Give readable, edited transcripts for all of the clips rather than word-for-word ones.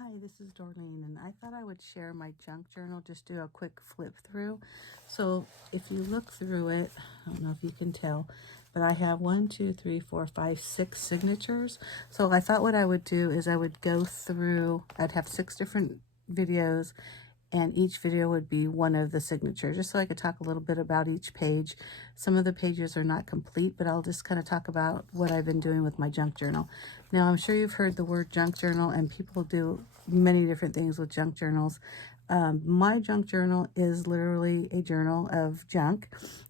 Hi, this is Dorleen, and I thought I would share my junk journal, just do a quick flip through. So if you look through it, I don't know if you can tell, but I have 1, 2, 3, 4, 5, 6 signatures. So I thought what I would do is I would go through, I'd have 6 different videos, and each video would be one of the signatures, just so I could talk a little bit about each page. Some of the pages are not complete, but I'll just kind of talk about what I've been doing with my junk journal. Now, I'm sure you've heard the word junk journal, and people do many different things with junk journals. My junk journal is literally a journal of junk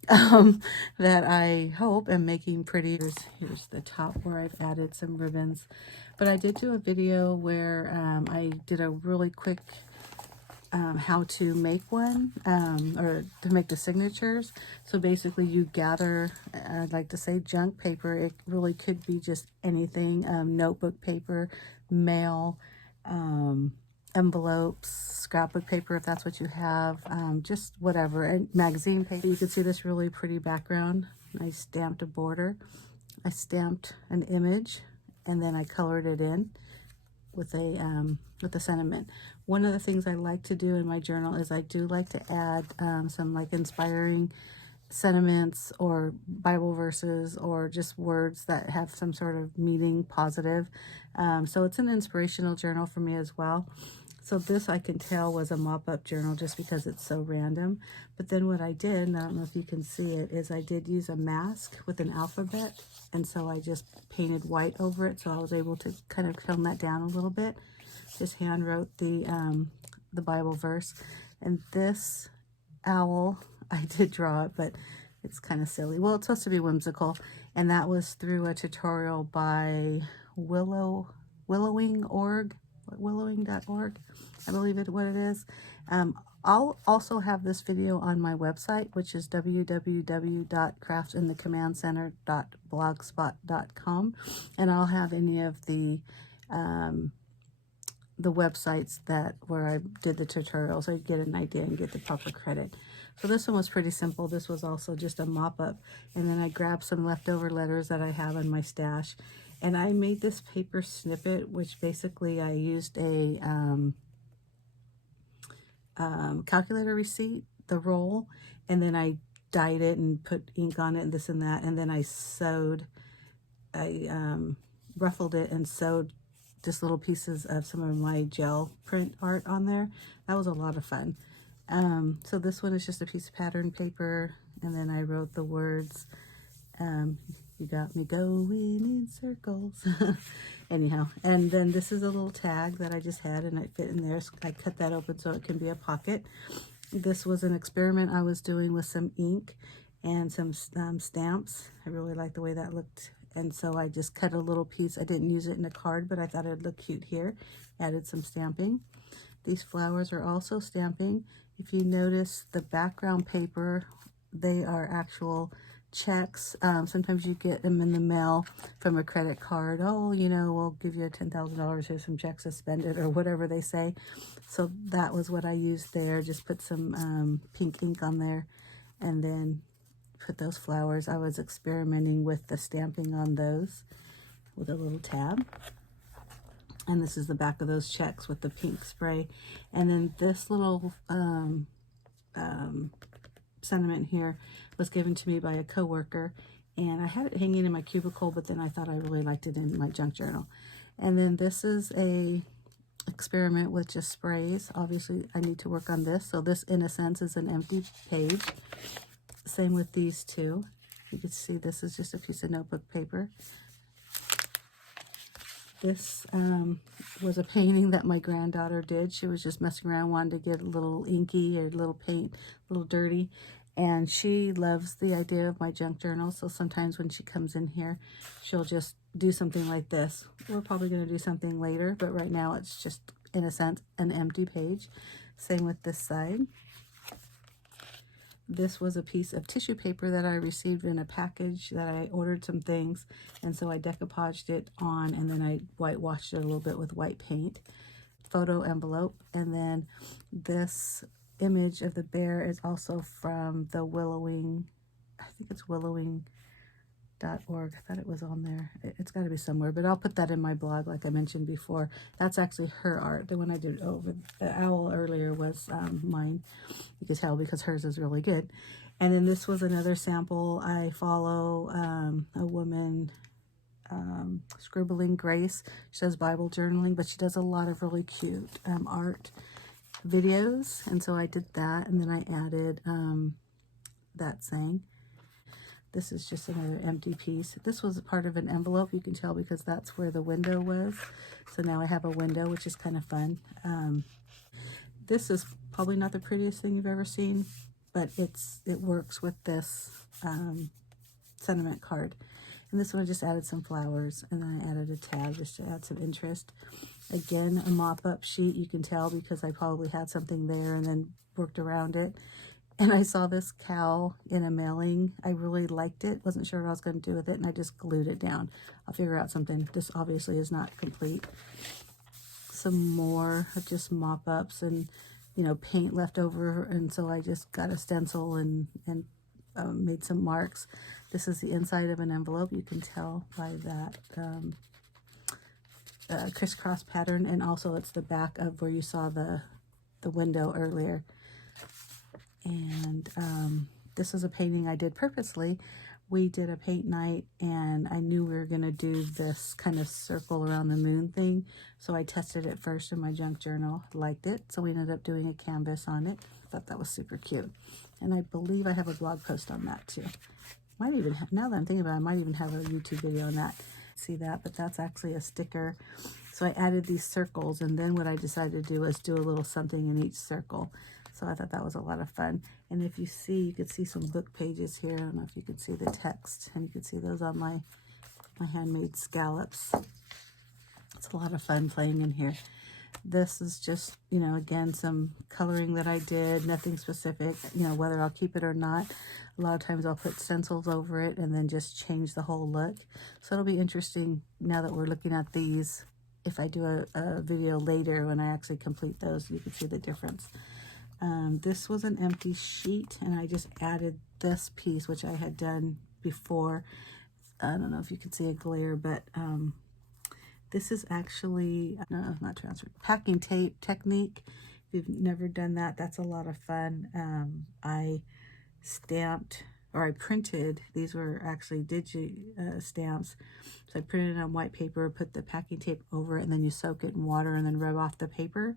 that I hope am making pretty. Here's the top where I've added some ribbons. But I did do a video where I did a really quick how to make one, or to make the signatures. So basically you gather, I'd like to say junk paper. It really could be just anything, notebook paper, mail, envelopes, scrapbook paper if that's what you have, just whatever, and magazine paper. You can see this really pretty background. I stamped a border, I stamped an image, and then I colored it in with a sentiment. One of the things I like to do in my journal is I do like to add some like inspiring sentiments or Bible verses or just words that have some sort of meaning, positive. So it's an inspirational journal for me as well. So this, I can tell, was a mop-up journal just because it's so random. But then what I did, and I don't know if you can see it, is I did use a mask with an alphabet. And so I just painted white over it. So I was able to kind of tone that down a little bit. Just hand wrote the Bible verse. And this owl, I did draw it, but it's kind of silly. Well, it's supposed to be whimsical. And that was through a tutorial by willowing.org, I believe what it is. I'll also have this video on my website, which is www.craftsinthecommandcenter.blogspot.com, and I'll have any of the websites where I did the tutorial, so you get an idea and get the proper credit. So this one was pretty simple. This was also just a mop-up, and then I grabbed some leftover letters that I have in my stash, and I made this paper snippet, which basically I used a calculator receipt, the roll, and then I dyed it and put ink on it and this and that, and then I ruffled it and sewed just little pieces of some of my gel print art on there. That was a lot of fun. So this one is just a piece of pattern paper, and then I wrote the words, you got me going in circles. Anyhow, and then this is a little tag that I just had, and it fit in there. So I cut that open so it can be a pocket. This was an experiment I was doing with some ink and some stamps. I really liked the way that looked, and so I just cut a little piece. I didn't use it in a card, but I thought it'd look cute here. Added some stamping. These flowers are also stamping. If you notice the background paper, they are actual checks. Sometimes you get them in the mail from a credit card. Oh, we'll give you $10,000, here's some checks suspended, or whatever they say. So that was what I used there. Just put some pink ink on there and then put those flowers. I was experimenting with the stamping on those with a little tab. And this is the back of those checks with the pink spray. And then this little sentiment here was given to me by a coworker, and I had it hanging in my cubicle, but then I thought I really liked it in my junk journal. And then this is a experiment with just sprays. Obviously I need to work on this, so this in a sense is an empty page. Same with these two. You can see this is just a piece of notebook paper. This was a painting that my granddaughter did. She was just messing around, wanted to get a little inky or a little paint, a little dirty. And she loves the idea of my junk journal. So sometimes when she comes in here, she'll just do something like this. We're probably going to do something later, but right now it's just, in a sense, an empty page. Same with this side. This was a piece of tissue paper that I received in a package that I ordered some things, and so I decoupaged it on, and then I whitewashed it a little bit with white paint. Photo envelope. And then this image of the bear is also from the willowing.org I thought it was on there. It's got to be somewhere, but I'll put that in my blog like I mentioned before. That's actually her art. The one I did over the owl earlier was mine. You can tell because hers is really good. And then this was another sample. I follow a woman, Scribbling Grace. She does Bible journaling, but she does a lot of really cute art videos. And so I did that, and then I added that saying. This is just another empty piece. This was part of an envelope, you can tell, because that's where the window was. So now I have a window, which is kind of fun. This is probably not the prettiest thing you've ever seen, but it works with this sentiment card. And this one I just added some flowers, and then I added a tag just to add some interest. Again, a mop-up sheet, you can tell, because I probably had something there and then worked around it. And I saw this cow in a mailing. I really liked it. Wasn't sure what I was going to do with it, and I just glued it down. I'll figure out something. This obviously is not complete. Some more just mop-ups and, you know, paint left over, and so I just got a stencil and made some marks. This is the inside of an envelope. You can tell by that crisscross pattern, and also it's the back of where you saw the window earlier. And this is a painting I did purposely. We did a paint night, and I knew we were going to do this kind of circle around the moon thing. So I tested it first in my junk journal, liked it. So we ended up doing a canvas on it. Thought that was super cute. And I believe I have a blog post on that too. Might even have, now that I'm thinking about it, I might even have a YouTube video on that. See that? But that's actually a sticker. So I added these circles, and then what I decided to do was do a little something in each circle. So I thought that was a lot of fun. And if you see, you could see some book pages here. I don't know if you could see the text, and you could see those on my handmade scallops. It's a lot of fun playing in here. This is just, you know, again, some coloring that I did, nothing specific, you know, whether I'll keep it or not. A lot of times I'll put stencils over it and then just change the whole look. So it'll be interesting now that we're looking at these. If I do a video later when I actually complete those, you can see the difference. This was an empty sheet, and I just added this piece, which I had done before. I don't know if you can see a glare, but this is actually, no, not transfer, packing tape technique. If you've never done that, that's a lot of fun. I stamped, or I printed, these were actually stamps. So I printed it on white paper, put the packing tape over it, and then you soak it in water and then rub off the paper.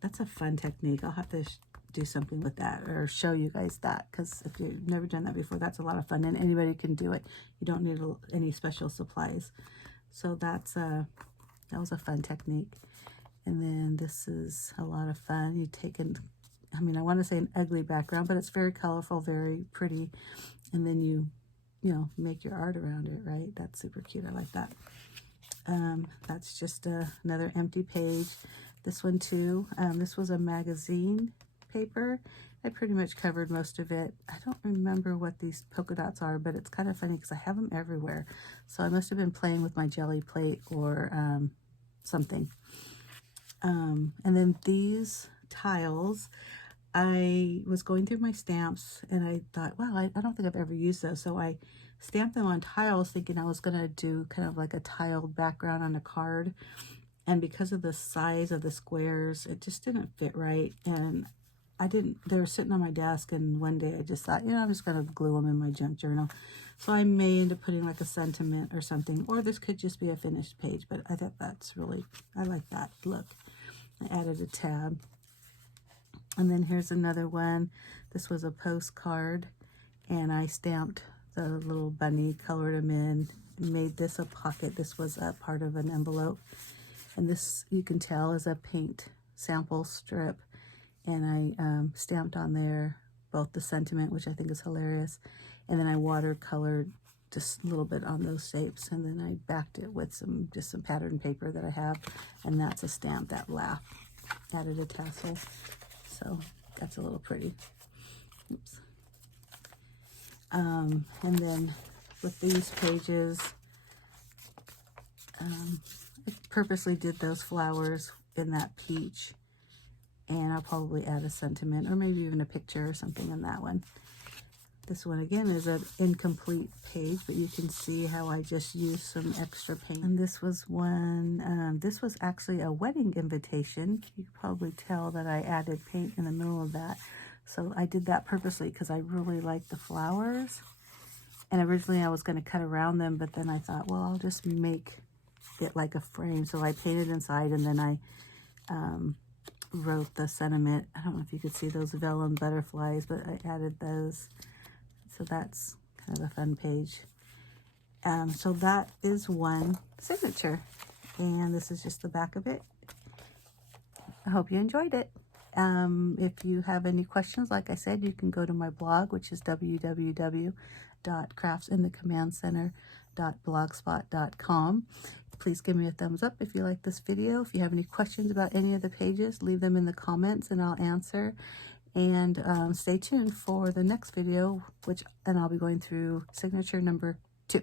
That's a fun technique. I'll have to do something with that or show you guys that, because if you've never done that before, that's a lot of fun, and anybody can do it. You don't need any special supplies. So that was a fun technique. And then this is a lot of fun. You take I mean, I want to say an ugly background, but it's very colorful, very pretty. And then you know, make your art around it, right? That's super cute. I like that. That's just another empty page. This one too. This was a magazine paper. I pretty much covered most of it. I don't remember what these polka dots are, but it's kind of funny because I have them everywhere. So I must have been playing with my jelly plate or something. And then these tiles, I was going through my stamps and I thought, wow, I don't think I've ever used those. So I stamped them on tiles thinking I was going to do kind of like a tiled background on a card. And because of the size of the squares, it just didn't fit right. And they were sitting on my desk, and one day I just thought, you know, I'm just going to glue them in my junk journal. So I may end up putting like a sentiment or something, or this could just be a finished page, but I thought that's really, I like that look. I added a tab. And then here's another one. This was a postcard, and I stamped the little bunny, colored them in, and made this a pocket. This was a part of an envelope. And this, you can tell, is a paint sample strip. And I stamped on there both the sentiment, which I think is hilarious, and then I watercolored just a little bit on those shapes, and then I backed it with just some pattern paper that I have, and that's a stamp, that laugh. Added a tassel, so that's a little pretty. Oops. And then with these pages, I purposely did those flowers in that peach. And I'll probably add a sentiment or maybe even a picture or something in that one. This one again is an incomplete page, but you can see how I just used some extra paint. And this was one, this was actually a wedding invitation. You can probably tell that I added paint in the middle of that. So I did that purposely because I really like the flowers. And originally I was going to cut around them, but then I thought, well, I'll just make it like a frame. So I painted inside, and then I wrote the sentiment. I don't know if you could see those vellum butterflies, but I added those. So that's kind of a fun page. So that is one signature, and this is just the back of it. I hope you enjoyed it. If you have any questions, like I said, you can go to my blog, which is www.craftsinthecommandcenter.blogspot.com. Please give me a thumbs up if you like this video. If you have any questions about any of the pages, leave them in the comments and I'll answer. And stay tuned for the next video, and I'll be going through signature number 2.